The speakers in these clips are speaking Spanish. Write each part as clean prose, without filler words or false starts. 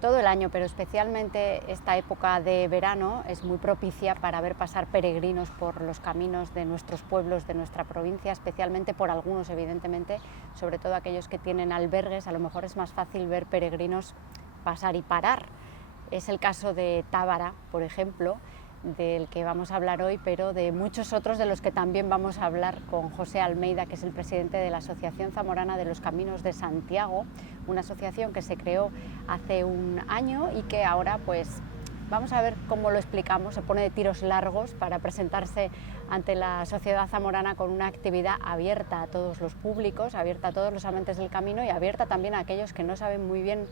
Todo el año, pero especialmente esta época de verano es muy propicia para ver pasar peregrinos por los caminos de nuestros pueblos, de nuestra provincia, especialmente por algunos, evidentemente, sobre todo aquellos que tienen albergues. A lo mejor es más fácil ver peregrinos pasar y parar. Es el caso de Tábara, por ejemplo, del que vamos a hablar hoy, pero de muchos otros de los que también vamos a hablar con José Almeida, que es el presidente de la Asociación Zamorana de los Caminos de Santiago, una asociación que se creó hace un año y que ahora pues vamos a ver cómo lo explicamos, se pone de tiros largos para presentarse ante la sociedad zamorana con una actividad abierta a todos los públicos, abierta a todos los amantes del camino y abierta también a aquellos que no saben muy bien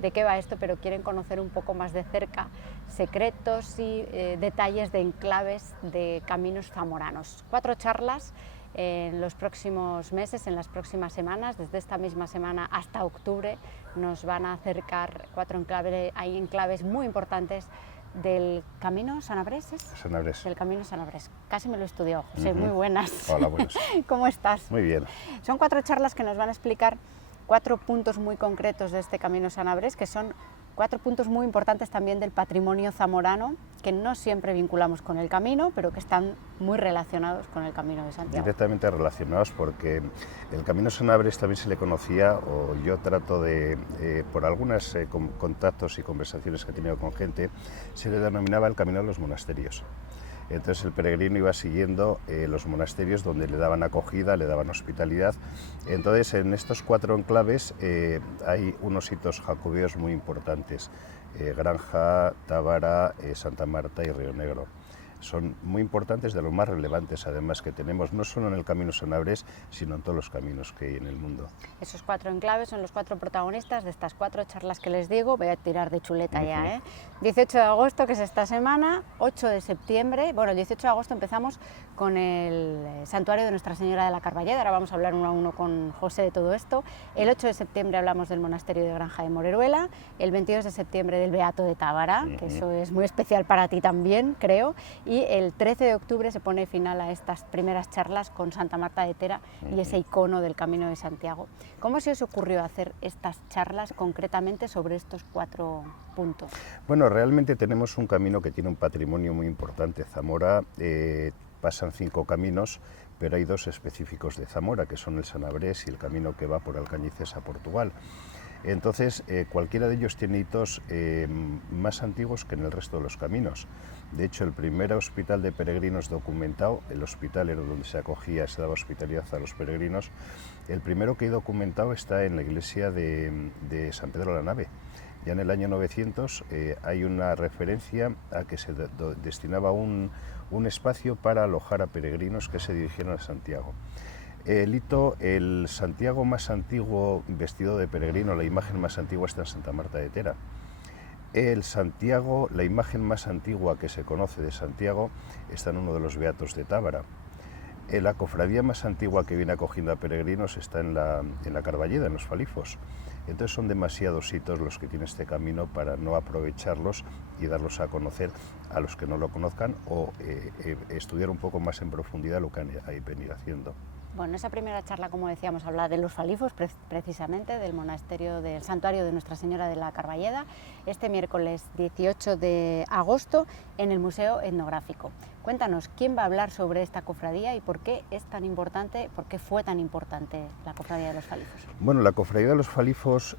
de qué va esto, pero quieren conocer un poco más de cerca secretos y detalles de enclaves de caminos zamoranos. 4 charlas en los próximos meses, en las próximas semanas, desde esta misma semana hasta octubre, nos van a acercar 4 enclaves, hay enclaves muy importantes del Camino Sanabres, ¿es? Sanabres. Del Camino Sanabres. Casi me lo he estudiado, José, muy buenas. Hola, buenos. ¿Cómo estás? Muy bien. Son 4 charlas que nos van a explicar 4 puntos muy concretos de este Camino Sanabres, que son 4 puntos muy importantes también del patrimonio zamorano, que no siempre vinculamos con el camino, pero que están muy relacionados con el Camino de Santiago. Directamente relacionados, porque el Camino Sanabres también se le conocía, o yo trato de, por algunos contactos y conversaciones que he tenido con gente, se le denominaba el Camino de los Monasterios. Entonces el peregrino iba siguiendo los monasterios donde le daban acogida, le daban hospitalidad. Entonces en estos 4 enclaves hay unos hitos jacobeos muy importantes, Granja, Tábara, Santa Marta y Río Negro. Son muy importantes, de los más relevantes además que tenemos, no solo en el Camino Sanabres, sino en todos los caminos que hay en el mundo. Esos 4 enclaves son los 4 protagonistas de estas 4 charlas que les digo. Voy a tirar de chuleta ya, 18 de agosto, que es esta semana, 8 de septiembre, bueno, el 18 de agosto empezamos con el santuario de Nuestra Señora de la Carballeda, ahora vamos a hablar uno a uno con José de todo esto. El 8 de septiembre hablamos del monasterio de Granja de Moreruela, el 22 de septiembre del Beato de Tábara, que eso es muy especial para ti también, creo, y el 13 de octubre se pone final a estas primeras charlas con Santa Marta de Tera y ese icono del Camino de Santiago. ¿Cómo se os ocurrió hacer estas charlas concretamente sobre estos 4 puntos? Bueno, realmente tenemos un camino que tiene un patrimonio muy importante. Zamora pasan 5 caminos, pero hay 2 específicos de Zamora, que son el Sanabres y el camino que va por Alcañices a Portugal. Entonces, cualquiera de ellos tiene hitos más antiguos que en el resto de los caminos. De hecho, el primer hospital de peregrinos documentado, el hospital era donde se acogía, se daba hospitalidad a los peregrinos, el primero que hay documentado está en la iglesia de San Pedro la Nave. Ya en el año 900 hay una referencia a que se destinaba un espacio para alojar a peregrinos que se dirigieron a Santiago. El hito, el Santiago más antiguo vestido de peregrino, la imagen más antigua está en Santa Marta de Tera. El Santiago, la imagen más antigua que se conoce de Santiago, está en uno de los beatos de Tábara. La cofradía más antigua que viene acogiendo a peregrinos está en la Carballeda, en los Falifos. Entonces son demasiados hitos los que tiene este camino para no aprovecharlos y darlos a conocer a los que no lo conozcan o estudiar un poco más en profundidad lo que han venido haciendo. Bueno, esa primera charla, como decíamos, habla de los Falifos, precisamente del monasterio del santuario de Nuestra Señora de la Carballeda, este miércoles 18 de agosto en el Museo Etnográfico. Cuéntanos, ¿quién va a hablar sobre esta cofradía y por qué es tan importante, por qué fue tan importante la cofradía de los Falifos? Bueno, la cofradía de los Falifos,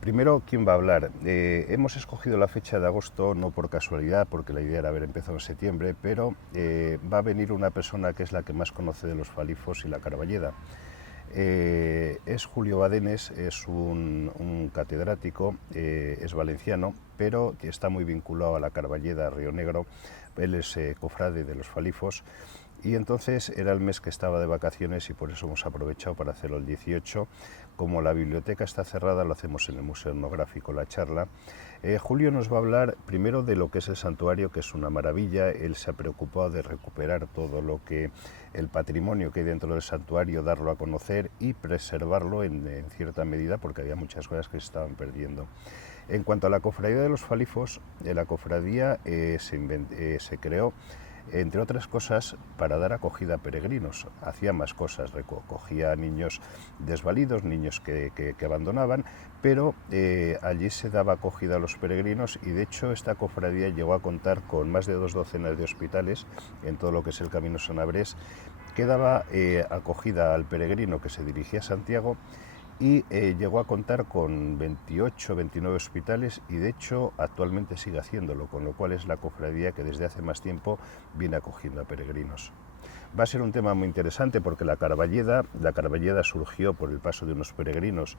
primero, ¿quién va a hablar? Hemos escogido la fecha de agosto no por casualidad, porque la idea era haber empezado en septiembre, pero va a venir una persona que es la que más conoce de los Falifos y la Carballeda. Es Julio Badenes, es un catedrático, es valenciano, pero está muy vinculado a la Carballeda, a Río Negro. Él es cofrade de los Falifos y entonces era el mes que estaba de vacaciones y por eso hemos aprovechado para hacerlo el 18. Como la biblioteca está cerrada, lo hacemos en el Museo Etnográfico, la charla. Julio nos va a hablar primero de lo que es el santuario, que es una maravilla. Él se ha preocupado de recuperar todo lo que el patrimonio que hay dentro del santuario, darlo a conocer y preservarlo en cierta medida, porque había muchas cosas que se estaban perdiendo. En cuanto a la cofradía de los Falifos, la cofradía se creó entre otras cosas para dar acogida a peregrinos. Hacía más cosas, recogía a niños desvalidos, niños que abandonaban, pero allí se daba acogida a los peregrinos y de hecho esta cofradía llegó a contar con más de 2 docenas de hospitales en todo lo que es el Camino Sanabres, que daba acogida al peregrino que se dirigía a Santiago y llegó a contar con 28 o 29 hospitales y de hecho actualmente sigue haciéndolo, con lo cual es la cofradía que desde hace más tiempo viene acogiendo a peregrinos. Va a ser un tema muy interesante porque la Carballeda surgió por el paso de unos peregrinos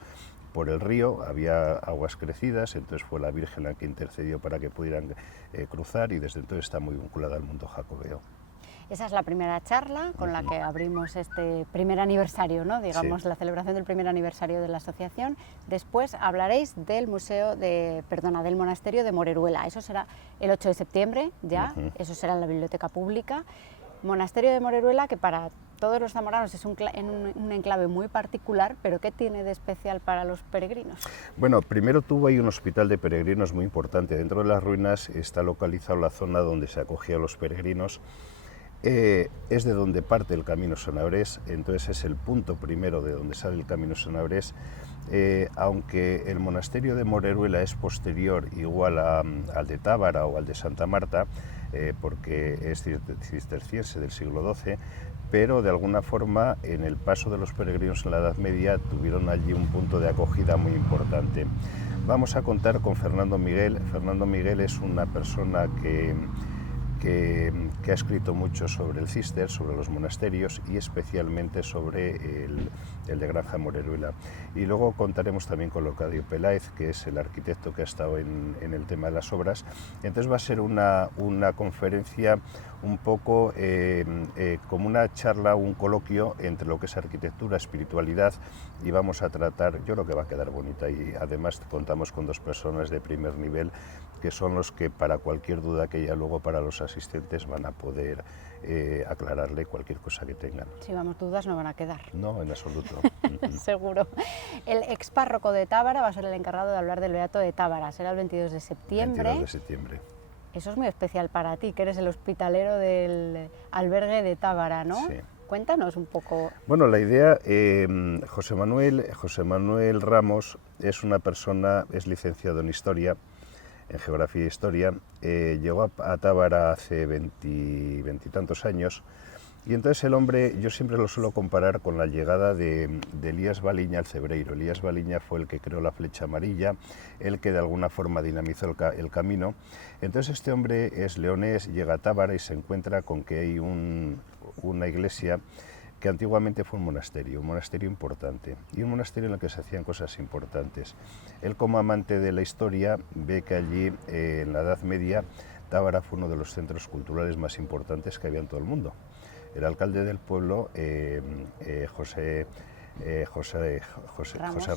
por el río, había aguas crecidas, entonces fue la Virgen la que intercedió para que pudieran cruzar y desde entonces está muy vinculada al mundo jacobeo. Esa es la primera charla con la que abrimos este primer aniversario, ¿no? Digamos, sí, la celebración del primer aniversario de la asociación. Después hablaréis del del monasterio de Moreruela. Eso será el 8 de septiembre ya, eso será en la biblioteca pública. Monasterio de Moreruela, que para todos los zamoranos es un enclave muy particular, pero ¿qué tiene de especial para los peregrinos? Bueno, primero tuvo ahí un hospital de peregrinos muy importante. Dentro de las ruinas está localizada la zona donde se acogía a los peregrinos. Es de donde parte el Camino Sanabres, entonces es el punto primero de donde sale el Camino Sanabres, aunque el monasterio de Moreruela es posterior igual al de Tábara o al de Santa Marta, porque es cisterciense del siglo XII, pero de alguna forma en el paso de los peregrinos en la Edad Media tuvieron allí un punto de acogida muy importante. Vamos a contar con Fernando Miguel. Fernando Miguel es una persona que ha escrito mucho sobre el Cister, sobre los monasterios y especialmente sobre el de Granja Moreruela. Y luego contaremos también con Leocadio Peláez, que es el arquitecto que ha estado en el tema de las obras. Entonces va a ser una conferencia un poco como una charla, un coloquio entre lo que es arquitectura, espiritualidad, y vamos a tratar, yo creo que va a quedar bonita, y además contamos con 2 personas de primer nivel que son los que para cualquier duda que haya luego para los asistentes van a poder aclararle cualquier cosa que tengan. Si vamos, dudas no van a quedar. No, en absoluto. Seguro. El ex párroco de Tábara va a ser el encargado de hablar del Beato de Tábara, será el 22 de septiembre. 22 de septiembre. Eso es muy especial para ti, que eres el hospitalero del albergue de Tábara, ¿no? Sí. Cuéntanos un poco. Bueno, la idea, José Manuel Ramos es una persona, es licenciado en Historia, en Geografía e Historia, llegó a Tábara hace 20 y tantos años, y entonces el hombre, yo siempre lo suelo comparar con la llegada de Elías Baliña al Cebreiro. Elías Baliña fue el que creó la flecha amarilla, el que de alguna forma dinamizó el camino. Entonces este hombre es leonés, llega a Tábara y se encuentra con que hay una iglesia que antiguamente fue un monasterio importante, y un monasterio en el que se hacían cosas importantes. Él, como amante de la historia, ve que allí, en la Edad Media, Tábara fue uno de los centros culturales más importantes que había en todo el mundo. El alcalde del pueblo, José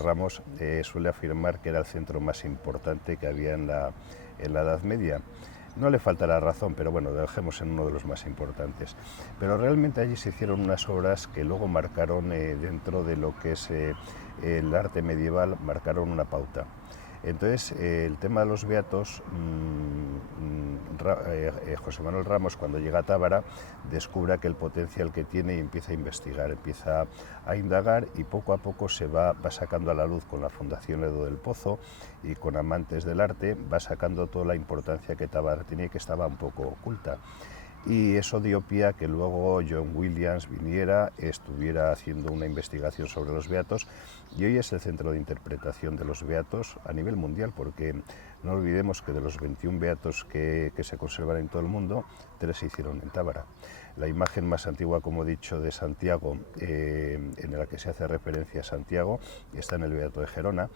Ramos, suele afirmar que era el centro más importante que había en la Edad Media. No le faltará razón, pero bueno, lo dejemos en uno de los más importantes. Pero realmente allí se hicieron unas obras que luego marcaron, dentro de lo que es el arte medieval, marcaron una pauta. Entonces, el tema de los beatos, José Manuel Ramos, cuando llega a Tábara, descubre aquel potencial que tiene y empieza a investigar, empieza a indagar, y poco a poco se va sacando a la luz con la Fundación Edo del Pozo y con amantes del arte, va sacando toda la importancia que Tábara tenía y que estaba un poco oculta. Y eso dio pie a que luego John Williams viniera, estuviera haciendo una investigación sobre los beatos, y hoy es el centro de interpretación de los beatos a nivel mundial, porque no olvidemos que de los 21 beatos que se conservan en todo el mundo, 3 se hicieron en Tábara. La imagen más antigua, como he dicho, de Santiago, en la que se hace referencia a Santiago, está en el Beato de Gerona.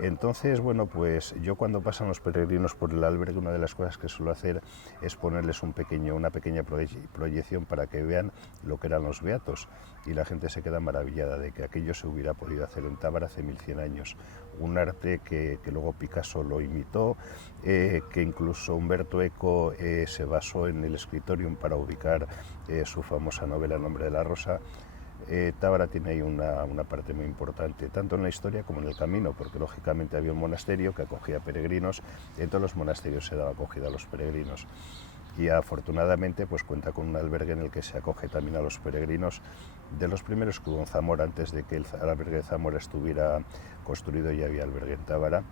Entonces, bueno, pues yo cuando pasan los peregrinos por el albergue, una de las cosas que suelo hacer es ponerles una pequeña proyección para que vean lo que eran los beatos, y la gente se queda maravillada de que aquello se hubiera podido hacer en Tábara hace 1100 años. Un arte que luego Picasso lo imitó, que incluso Umberto Eco se basó en el Scriptorium para ubicar su famosa novela El nombre de la rosa. Tábara tiene ahí una parte muy importante, tanto en la historia como en el camino, porque lógicamente había un monasterio que acogía peregrinos, y en todos los monasterios se daba acogida a los peregrinos. y afortunadamente pues cuenta con un albergue en el que se acoge también a los peregrinos, de los primeros que hubo en Zamora. Antes de que el albergue de Zamora estuviera construido ya había albergue en Tábara,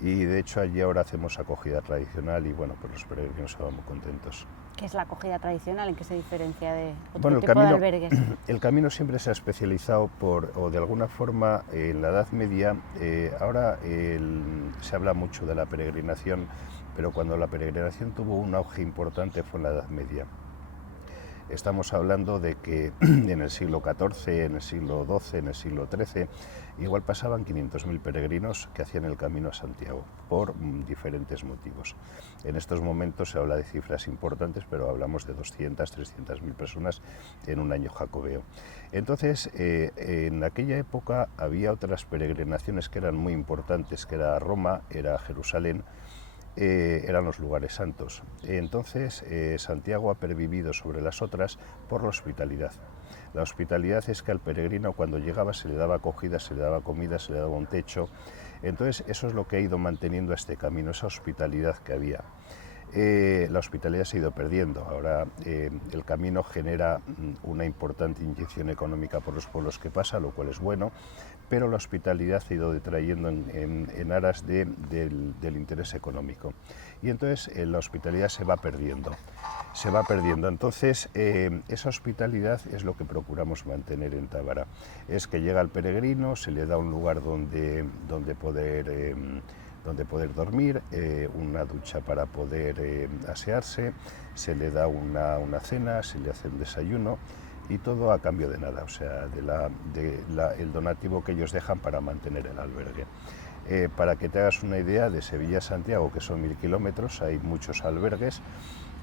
y de hecho allí ahora hacemos acogida tradicional y bueno, pues los peregrinos se van muy contentos. ¿Qué es la acogida tradicional? ¿En qué se diferencia de otro Bueno, tipo de albergues? El camino siempre se ha especializado o de alguna forma en la Edad Media. Ahora se habla mucho de la peregrinación, pero cuando la peregrinación tuvo un auge importante fue en la Edad Media. Estamos hablando de que en el siglo XIV, en el siglo XII, en el siglo XIII, igual pasaban 500.000 peregrinos que hacían el camino a Santiago, por diferentes motivos. En estos momentos se habla de cifras importantes, pero hablamos de 200, 300.000 personas en un año jacobeo. Entonces, en aquella época había otras peregrinaciones que eran muy importantes, que era Roma, era Jerusalén, eran los lugares santos. Entonces, Santiago ha pervivido sobre las otras por la hospitalidad. La hospitalidad es que al peregrino cuando llegaba se le daba acogida, se le daba comida, se le daba un techo. Entonces, eso es lo que ha ido manteniendo este camino, esa hospitalidad que había. La hospitalidad se ha ido perdiendo. Ahora el camino genera una importante inyección económica por los pueblos que pasa, lo cual es bueno, pero la hospitalidad se ha ido detrayendo en aras del interés económico. Y entonces la hospitalidad se va perdiendo. Entonces esa hospitalidad es lo que procuramos mantener en Tábara. Es que llega el peregrino, se le da un lugar donde poder dormir, una ducha para poder asearse, se le da una cena, se le hace un desayuno y todo a cambio de nada, o sea, el donativo que ellos dejan para mantener el albergue. Para que te hagas una idea, de Sevilla a Santiago, que son 1000 kilómetros, hay muchos albergues.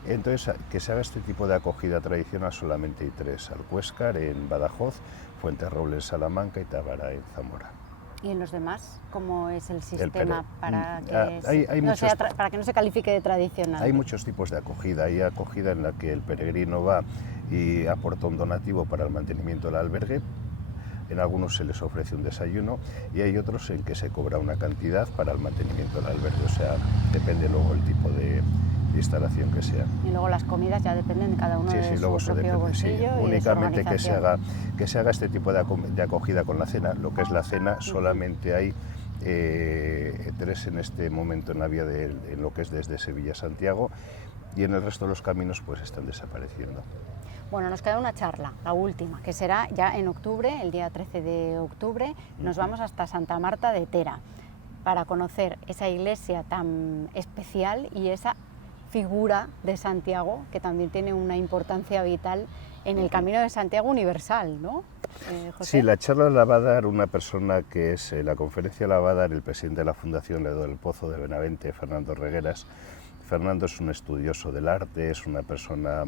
Entonces, que se haga este tipo de acogida tradicional solamente hay 3, Alcuéscar en Badajoz, Fuenterroble en Salamanca y Tábara en Zamora. ¿Y en los demás cómo es el sistema para que no se califique de tradicional? Hay muchos tipos de acogida. Hay acogida en la que el peregrino va y aporta un donativo para el mantenimiento del albergue. En algunos se les ofrece un desayuno y hay otros en que se cobra una cantidad para el mantenimiento del albergue. O sea, depende luego el tipo de instalación que sea. Y luego las comidas ya dependen de cada uno de su propio bolsillo. Sí. Únicamente que se haga este tipo de acogida con la cena. Lo que es la cena, solamente hay 3 en este momento en la vía en lo que es desde Sevilla a Santiago, y en el resto de los caminos pues están desapareciendo. Bueno, nos queda una charla, la última, que será ya en octubre, el día 13 de octubre. Nos vamos hasta Santa Marta de Tera para conocer esa iglesia tan especial y esa figura de Santiago, que también tiene una importancia vital en el Camino de Santiago universal, ¿no, José? Sí, la charla la va a dar una persona que es, la conferencia la va a dar el presidente de la Fundación Ledo del Pozo de Benavente, Fernando Regueras. Fernando es un estudioso del arte, es una persona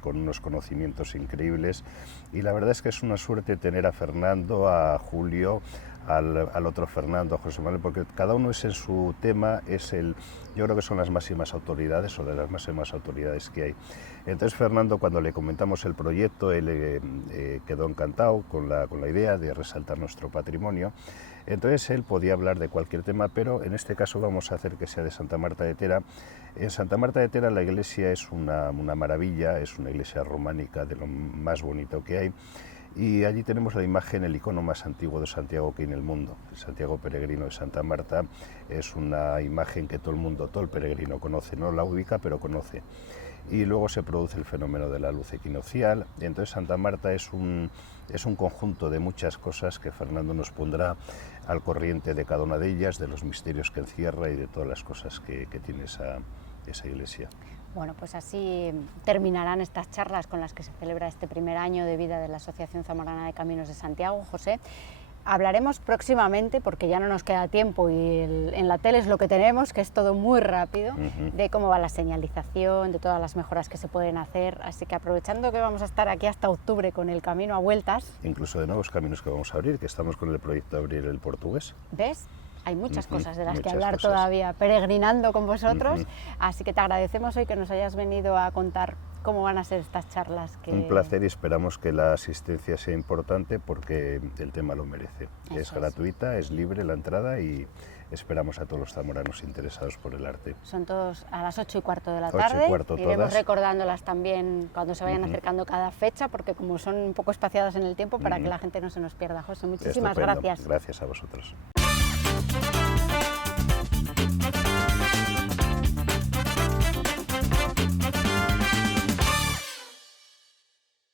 con unos conocimientos increíbles, y la verdad es que es una suerte tener a Fernando, a Julio, al otro Fernando, a José Manuel, porque cada uno es en su tema, yo creo que son las máximas autoridades o de las máximas autoridades que hay. Entonces Fernando, cuando le comentamos el proyecto, él quedó encantado con la idea de resaltar nuestro patrimonio. Entonces él podía hablar de cualquier tema, pero en este caso vamos a hacer que sea de Santa Marta de Tera. En Santa Marta de Tera la iglesia es una maravilla, es una iglesia románica de lo más bonito que hay. Y allí tenemos la imagen, el icono más antiguo de Santiago que hay en el mundo. El Santiago peregrino de Santa Marta es una imagen que todo el peregrino conoce, no la ubica, pero conoce. Y luego se produce el fenómeno de la luz equinoccial. Entonces Santa Marta es un conjunto de muchas cosas que Fernando nos pondrá al corriente de cada una de ellas, de los misterios que encierra y de todas las cosas que tiene esa iglesia. Bueno, pues así terminarán estas charlas con las que se celebra este primer año de vida de la Asociación Zamorana de Caminos de Santiago. José, hablaremos próximamente, porque ya no nos queda tiempo y en la tele es lo que tenemos, que es todo muy rápido, de cómo va la señalización, de todas las mejoras que se pueden hacer. Así que aprovechando que vamos a estar aquí hasta octubre con el camino a vueltas. Incluso de nuevos caminos que vamos a abrir, que estamos con el proyecto de abrir el portugués. ¿Ves? Hay muchas cosas de las que hablar todavía, peregrinando con vosotros, así que te agradecemos hoy que nos hayas venido a contar cómo van a ser estas charlas. Un placer, y esperamos que la asistencia sea importante porque el tema lo merece. Es gratuita, es libre la entrada y esperamos a todos los zamoranos interesados por el arte. Son todos a las 8:15 de la 8:15 tarde. todas. Iremos recordándolas también cuando se vayan acercando cada fecha, porque como son un poco espaciadas en el tiempo, para que la gente no se nos pierda. José, muchísimas Estupendo. gracias. Gracias a vosotros.